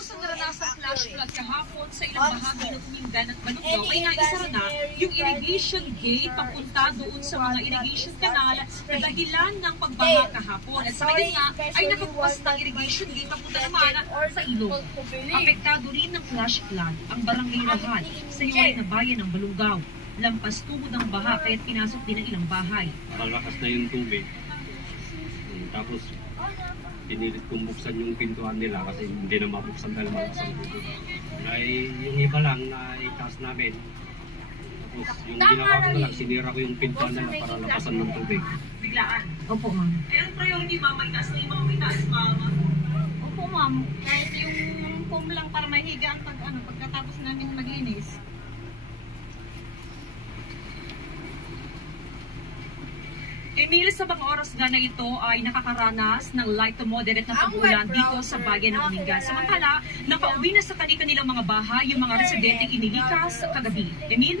sa naranasang flash flood kahapon sa ilang bahagi ng Umingan at Balugao ay naisara na yung irrigation gate papunta doon sa mga irrigation canal dahilan ng pagbaha kahapon. At sa ngayon nga ay nakabukas ng irrigation gate papunta naman sa ilog. Apektado rin ng flash flood ang barangay Rahal sa hiwalay na bayan ng Balugao. Lampas tuhod ang baha kaya't pinasok din ang ilang bahay. Malakas na yung tubig. Tapos pinilit kong buksan yung pintuan nila kasi hindi na mabuksan dahil malakas ang tubig. Ay, yung iba lang na itas namin. Tapos yung ginawa ko lang, sinira ko yung pintuan nila para labasan ng tubig. Biglaan. Opo, ma'am. Eh, ang priority, ma'am, may taas na yung mga may taas, ma'am. Opo, ma'am. Kahit yung foam lang para mahiga ang pagkatapos namin maglinis. Emil, sa mga oras nga na ito ay nakakaranas ng light to moderate na pag-ulan dito sa bayan ng Umingan. Samantala, napauwi na sa kanilang mga bahay yung mga residenteng inilikas kagabi. Emil?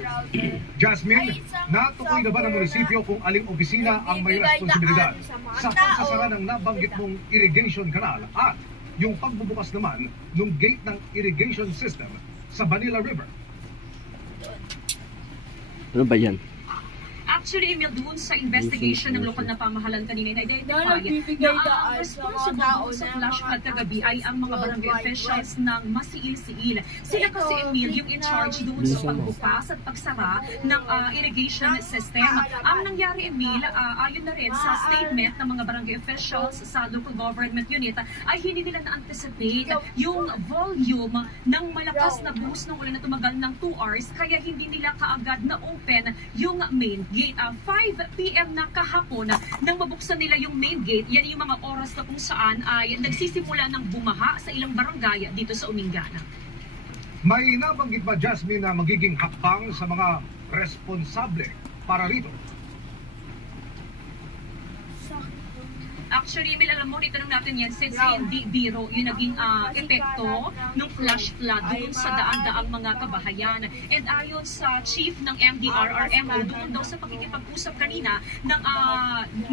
Jasmine, natukoy na ba ng munisipyo kung aling opisina ang may responsibilidad sa pagsasara ng nabanggit mong irrigation canal at yung pagbubukas naman ng gate ng irrigation system sa Manila River? Ano ba yan? Actually, Emil, doon sa investigation ng lokal na pamahalan kanina na-identify na ang responsible doon sa flash flood kagabi ay ang mga barangay officials ng Masiil-Siil. Sila kasi, Emil, yung in charge doon sa pagbukas at pagsara ng irrigation system. Ang nangyari, Emil, ayon na rin sa statement ng mga barangay officials sa local government unit, ay hindi nila na-anticipate yung volume ng malakas na buhos ng ulan na tumagal ng 2 hours, kaya hindi nila kaagad na-open yung main gate. 5 p.m. na kahapon nang mabuksan nila yung main gate. Yan yung mga oras na kung saan ay nagsisimula ng bumaha sa ilang barangay dito sa Umingan. May nabanggit ba, Jasmine, na magiging hakbang sa mga responsable para rito? Actually, Emil, alam mo, itanong natin yan since hindi biro yung naging epekto ng flash flood doon sa daan-daang mga kabahayan. And ayon sa chief ng MDRRMO, doon daw sa pakikipag-usap kanina ng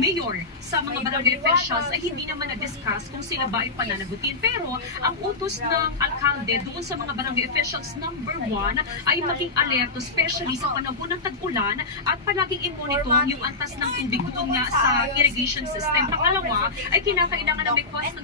mayor sa mga barangay officials ay hindi naman na-discuss kung sila ba ay pananagutin. Pero ang utos ng alkalde doon sa mga barangay officials number 1 ay maging alerto, especially sa panahon ng tag-ulan at palaging i-monitor yung antas ng tubig doon nga sa irrigation system. Pangalawa, ay kinakailangan na may cost